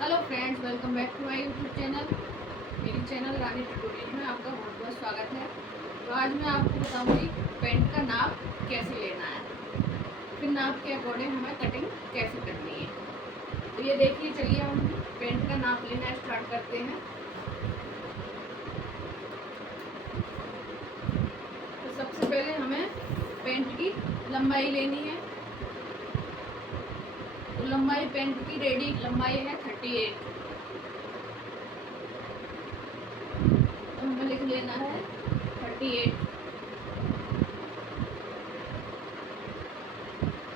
Hello friends, welcome back to my YouTube channel. मेरी channel Rani tutorial में आपका बहुत बहुत स्वागत है। तो आज मैं आपको बताऊंगी पेंट का नाप कैसे लेना है, फिर नाप के अकॉर्डिंग हमें कटिंग कैसे करनी है। तो ये देखिए, चलिए हम पेंट का नाप लेना स्टार्ट करते हैं। तो सबसे पहले हमें पेंट की लंबाई लेनी है। तो लंबाई पेंट की रेडी लंबाई है 38। तो हमें लिख लेना है 38।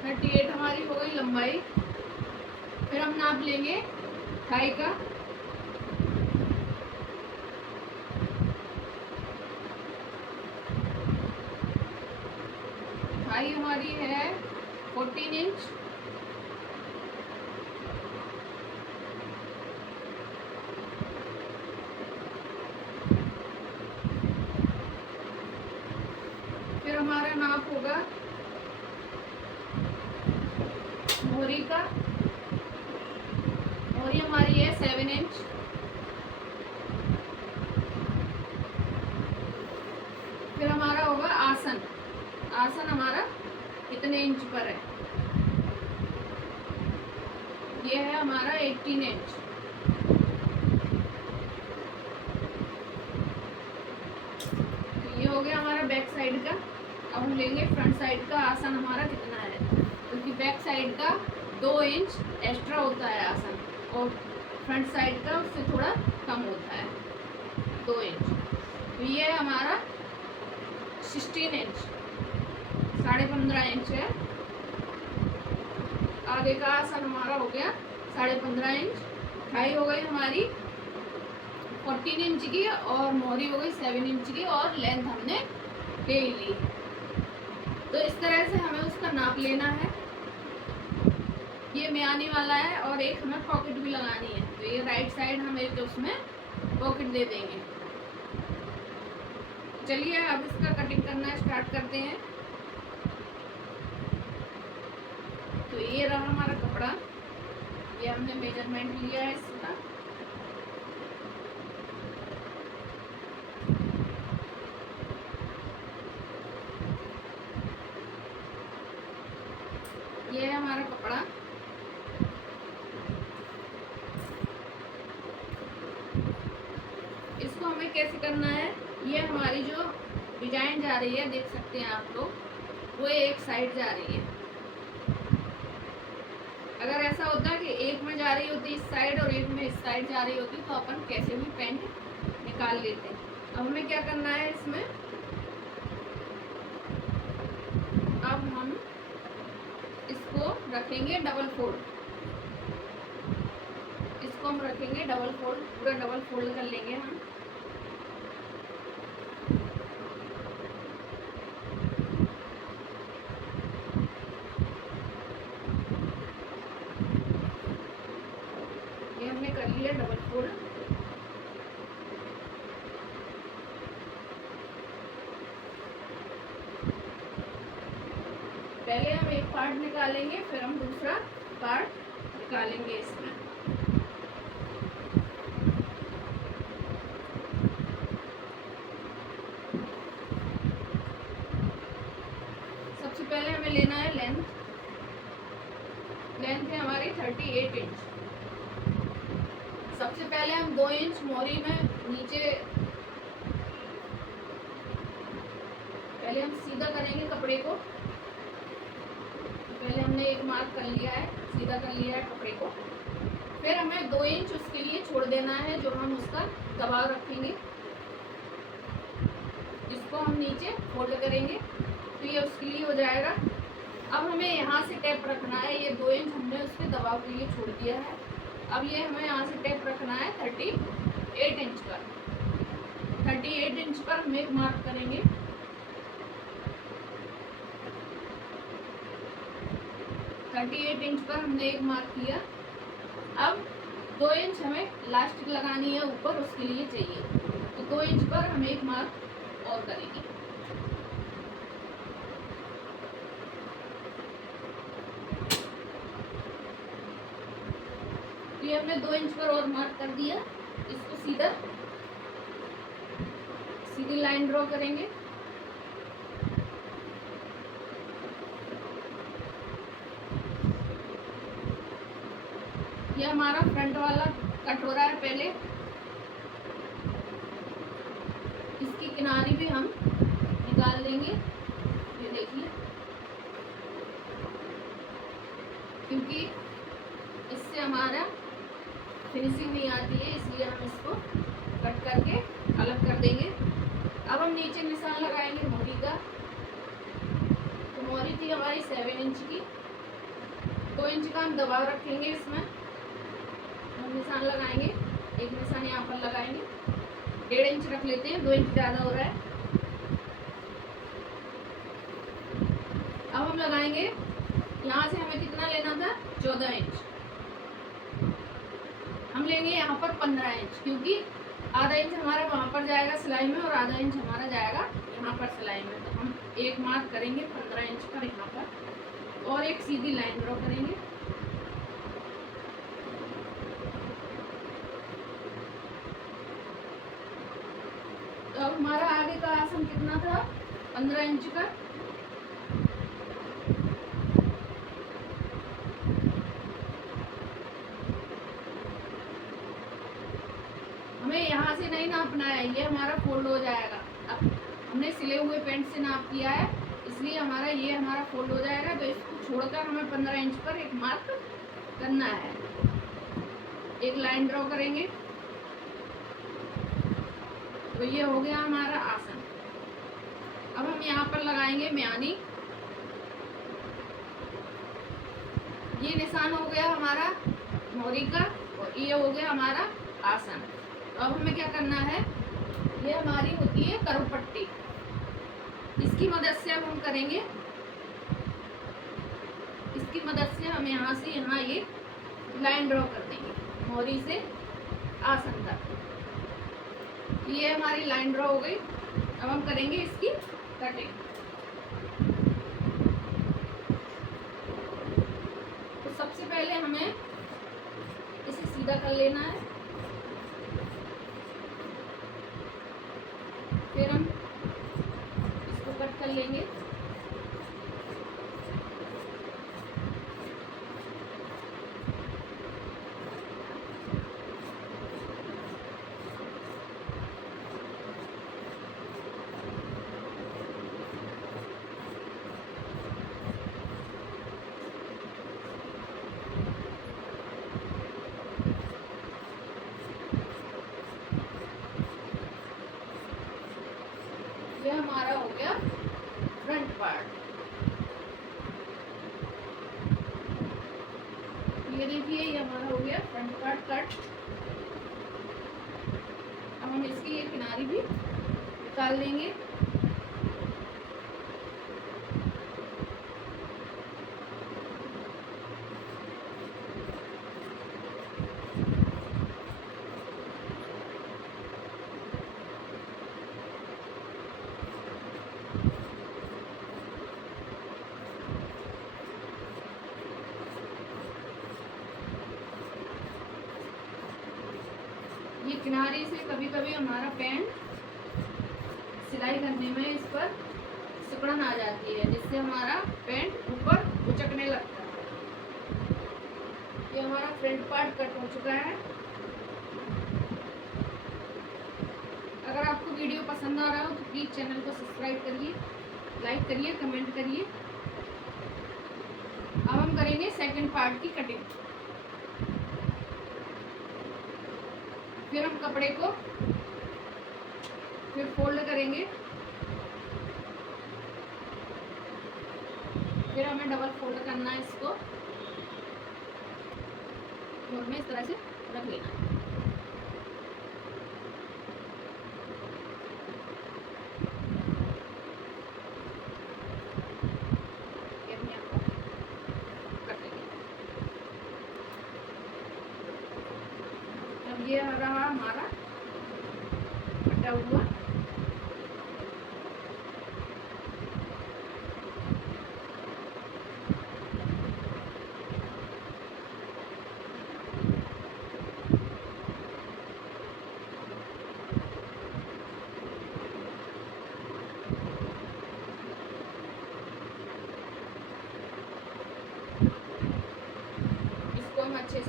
38 हमारी हो गई लंबाई। फिर हम नाप लेंगे थाई का। थाई हमारी है 14 इंच। फिर हमारा नाप होगा मोहरी का। मोहरी हमारी है 7 इंच। फिर हमारा होगा आसन। आसन हमारा कितने इंच पर है? ये है हमारा 18 इंच। तो ये हो गया हमारा बैक साइड का। अब हम लेंगे फ्रंट साइड का। आसन हमारा कितना है, क्योंकि बैक साइड का 2 इंच एक्स्ट्रा होता है आसन, और फ्रंट साइड का उससे थोड़ा कम होता है 2 इंच। तो ये हमारा 16 इंच, 15.5 इंच है। आगे का आसन हमारा हो गया 15.5 इंच। थाई हो गई हमारी 14 इंच की, और मोहरी हो गई 7 इंच की, और लेंथ हमने ले ली। तो इस तरह से हमें उसका नाप लेना है। ये म्यानी वाला है, और एक हमें पॉकेट भी लगानी है। तो ये राइट साइड हम एक उसमें पॉकेट दे देंगे। चलिए अब इसका कटिंग करना स्टार्ट करते हैं। तो ये रहा हमारा कपड़ा। ये हमने मेजरमेंट लिया है इसका। ये है हमारा कपड़ा। इसको हमें कैसे करना है, ये हमारी जो डिजाइन जा रही है, देख सकते हैं आप लोग, वो एक साइड जा रही है। अगर ऐसा होता कि एक में जा रही होती इस साइड और एक में इस साइड जा रही होती, तो अपन कैसे भी पेंट निकाल लेते। अब हमें क्या करना है इसमें, अब हम इसको रखेंगे डबल फोल्ड। इसको हम रखेंगे डबल फोल्ड, पूरा डबल फोल्ड कर लेंगे हम। ये हमने कर लिया डबल फोल्ड। पहले हम एक पार्ट निकालेंगे, फिर हम दूसरा पार्ट निकालेंगे इसमें। सबसे पहले हमें लेना है लेंथ। लेंथ है हमारी 38 इंच। सबसे पहले हम 2 इंच मोहरी में नीचे, पहले हम सीधा करेंगे कपड़े को। पहले हमने एक मार्क कर लिया है, सीधा कर लिया है कपड़े को। फिर हमें 2 इंच उसके लिए छोड़ देना है, जो हम उसका दबाव रखेंगे। इसको हम नीचे फोल्ड करेंगे, तो ये उसके लिए हो जाएगा। अब हमें यहाँ से टेप रखना है। ये 2 इंच हमने उसके दबाव के लिए छोड़ दिया है। अब ये हमें यहाँ से टेप रखना है 38 इंच पर। 38 इंच पर हम एक मार्क करेंगे। 38 इंच पर हमने एक मार्क किया। अब 2 इंच हमें लास्टिक लगानी है ऊपर, उसके लिए चाहिए। तो 2 इंच पर हम एक मार्क और करेंगे। ये हमने 2 इंच पर और मार्क कर दिया। इसको सीधी लाइन ड्रॉ करेंगे। ये हमारा फ्रंट वाला कट हो रहा है। पहले इसकी किनारी भी हम निकाल देंगे। ये देखिए, क्योंकि इससे हमारा फिनिशिंग नहीं आती है, इसलिए हम इसको कट करके अलग कर देंगे। अब हम नीचे निशान लगाएंगे मोरी का। तो मोरी थी हमारी 7 इंच की, 2 इंच का हम दबाव रखेंगे। इसमें हम निशान लगाएंगे, एक निशान यहाँ पर लगाएंगे। 1.5 इंच रख लेते हैं, 2 इंच ज़्यादा हो रहा है। अब हम लगाएंगे, यहाँ से हमें कितना लेना था, 14 इंच। हम लेंगे यहाँ पर 15 इंच, क्योंकि आधा इंच हमारा वहाँ पर जाएगा सिलाई में और आधा इंच हमारा जाएगा यहाँ पर सिलाई में। तो हम एक मार्क करेंगे 15 इंच पर यहाँ पर, और एक सीधी लाइन ड्रॉ करेंगे। तो अब हमारा आगे का आसन कितना था, 15 इंच का। हमें यहाँ से नहीं नापना है, ये हमारा फोल्ड हो जाएगा। अब हमने सिले हुए पेंट से नाप किया है, इसलिए ये हमारा फोल्ड हो जाएगा। तो इसको छोड़कर हमें 15 इंच पर एक मार्क करना है। एक लाइन ड्रॉ करेंगे। तो ये हो गया हमारा आसन। अब हम यहाँ पर लगाएंगे म्यानी। ये निशान हो गया हमारा मोरी का, और ये हो गया हमारा आसन। तो अब हमें क्या करना है, ये हमारी होती है कर्व पट्टी। इसकी मदद से अब हम करेंगे, इसकी मदद से हम यहाँ से यहाँ ये लाइन ड्रॉ कर देंगे मोरी से आसन तक। ये हमारी लाइन ड्रॉ हो गई। अब हम करेंगे इसकी कटिंग। तो सबसे पहले हमें इसे सीधा कर लेना है, फिर हम इसको कट कर लेंगे। ये हमारा हो गया फ्रंट पार्ट। ये देखिए, ये हमारा हो गया फ्रंट पार्ट कट। अब हम इसकी ये किनारी भी निकाल देंगे। ये किनारे से कभी कभी हमारा पैंट सिलाई करने में इस पर सिकुड़न आ जाती है, जिससे हमारा पैंट ऊपर उचकने लगता है। ये हमारा फ्रंट पार्ट कट हो चुका है। अगर आपको वीडियो पसंद आ रहा हो तो प्लीज़ चैनल को सब्सक्राइब करिए, लाइक करिए, कमेंट करिए। अब हम करेंगे सेकंड पार्ट की कटिंग। फिर हम कपड़े को फिर फोल्ड करेंगे। फिर हमें डबल फोल्ड करना है इसको, और हमें इस तरह से रख लेना है। ये रहा हमारा कटा हुआ।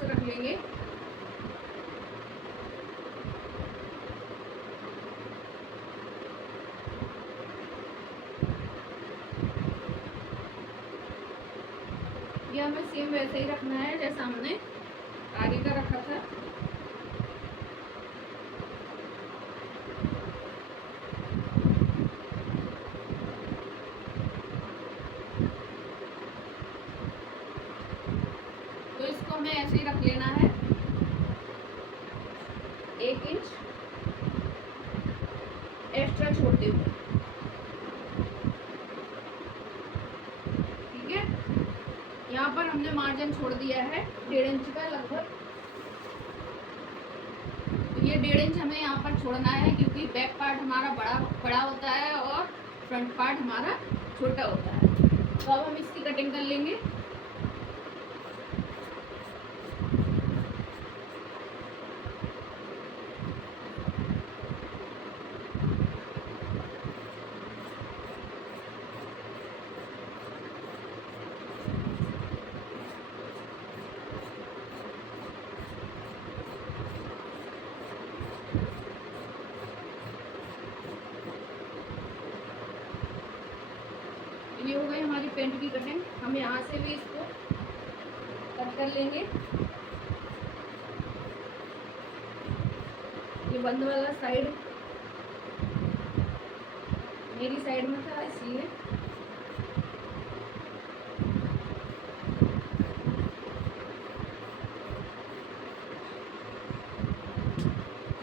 से रख लेंगे। ये हमें सेम वैसे ही रखना है जैसा हमने आगे का रखा था। तो इसको हमें ऐसे ही रख लेना है 1 इंच एक्स्ट्रा छोड़ते हुए। ठीक है, यहाँ पर हमने मार्जिन छोड़ दिया है 1.5 इंच का लगभग। तो ये 1.5 इंच हमें यहाँ पर छोड़ना है, क्योंकि बैक पार्ट हमारा बड़ा होता है और फ्रंट पार्ट हमारा छोटा होता है। तो अब हम इसकी कटिंग कर लेंगे। ये हो गई हमारी पेंट की कटिंग। हम यहाँ से भी इसको कट कर लेंगे। ये बंद वाला साइड मेरी साइड में था, इसलिए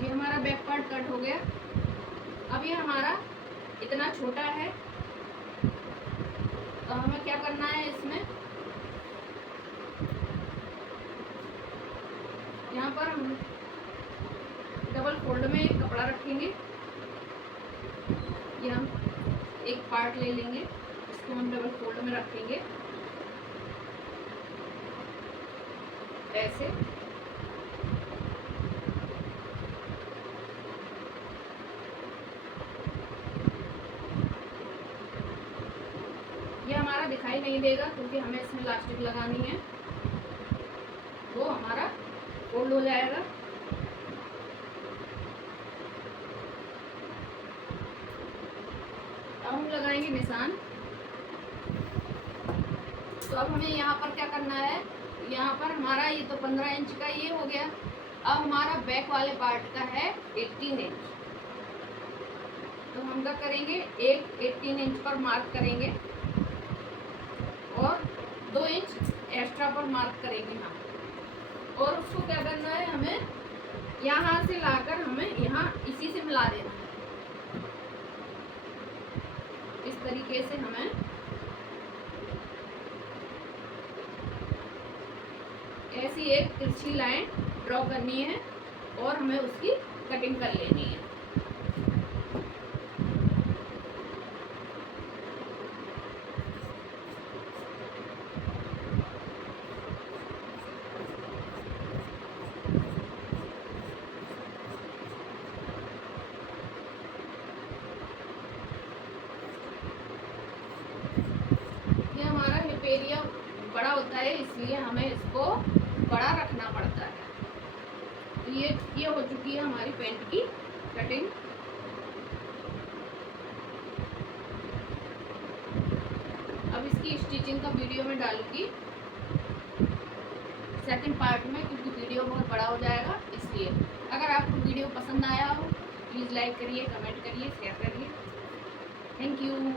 ये हमारा बैक पार्ट कट हो गया। अब ये हमारा इतना छोटा है, तो हमें क्या करना है, इसमें यहाँ पर हम डबल फोल्ड में एक कपड़ा रखेंगे। ये हम एक पार्ट ले लेंगे, इसको हम डबल फोल्ड में रखेंगे ऐसे। ये हमारा दिखाई नहीं देगा, क्योंकि हमें इसमें इलास्टिक लगानी है, वो हमारा फोल्ड हो जाएगा। अब हम लगाएंगे निशान। तो अब हमें यहाँ पर क्या करना है, यहाँ पर हमारा ये तो 15 इंच का ये हो गया। अब हमारा बैक वाले पार्ट का है 18 इंच। तो हम क्या करेंगे, 18 इंच पर मार्क करेंगे और 2 इंच एक्स्ट्रा पर मार्क करेंगे हम। और उसको क्या करना है, हमें यहाँ से लाकर हमें यहाँ इसी से मिला देना है। इस तरीके से हमें ऐसी एक तिरछी लाइन ड्रॉ करनी है और हमें उसकी कटिंग कर लेनी है। ये हमारा हिप एरिया बड़ा होता है, इसलिए हमें इसको बड़ा रखना पड़ता है। तो ये हो चुकी है हमारी पैंट की कटिंग। अब इसकी स्टिचिंग का वीडियो में डालूंगी सेकंड पार्ट में, क्योंकि वीडियो बहुत बड़ा हो जाएगा इसलिए। अगर आपको वीडियो पसंद आया हो प्लीज़ लाइक करिए, कमेंट करिए, शेयर करिए। Thank you.